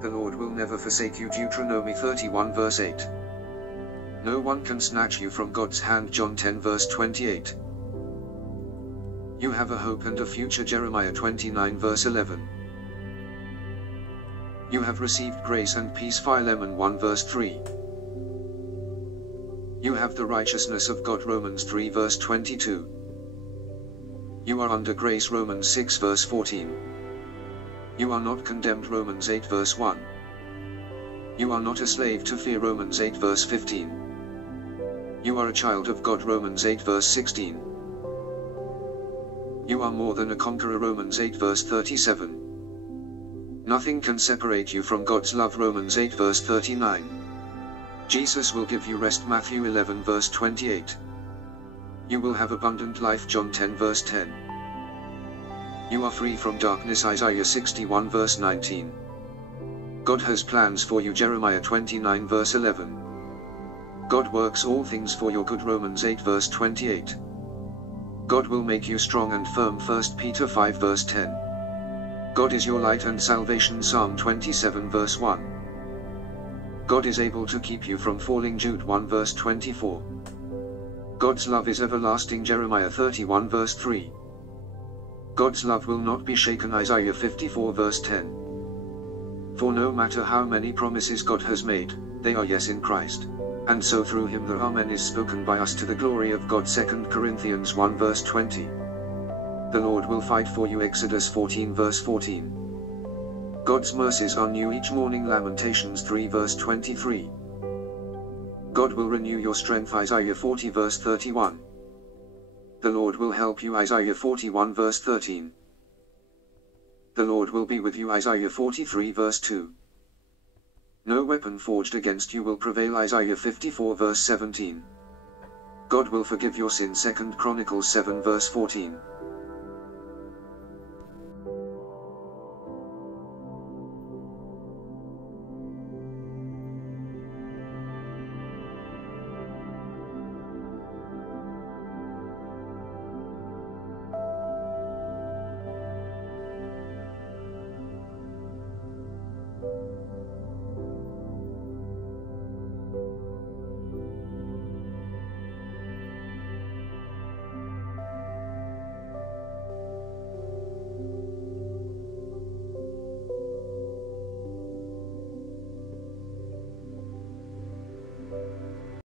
The Lord will never forsake you. Deuteronomy 31 verse 8. No one can snatch you from God's hand. John 10 verse 28. You have a hope and a future. Jeremiah 29 verse 11. You have received grace and peace. Philemon 1 verse 3. You have the righteousness of God. Romans 3 verse 22. You are under grace. Romans 6 verse 14. You are not condemned. Romans 8 verse 1. You are not a slave to fear. Romans 8 verse 15. You are a child of God. Romans 8 verse 16. You are more than a conqueror. Romans 8 verse 37. Nothing can separate you from God's love. Romans 8 verse 39. Jesus will give you rest. Matthew 11 verse 28. You will have abundant life. John 10 verse 10. You are free from darkness. Isaiah 61 verse 19. God has plans for you. Jeremiah 29 verse 11. God works all things for your good. Romans 8 verse 28. God will make you strong and firm. 1 Peter 5 verse 10. God is your light and salvation. Psalm 27 verse 1. God is able to keep you from falling. Jude 1 verse 24. God's love is everlasting. Jeremiah 31 verse 3. God's love will not be shaken. Isaiah 54 verse 10. For no matter how many promises God has made, they are yes in Christ. And so through him the Amen is spoken by us to the glory of God. 2 Corinthians 1 verse 20. The Lord will fight for you. Exodus 14 verse 14. God's mercies are new each morning. Lamentations 3 verse 23. God will renew your strength. Isaiah 40 verse 31. The Lord will help you. Isaiah 41 verse 13. The Lord will be with you. Isaiah 43 verse 2. No weapon forged against you will prevail. Isaiah 54 verse 17. God will forgive your sin. 2 Chronicles 7 verse 14.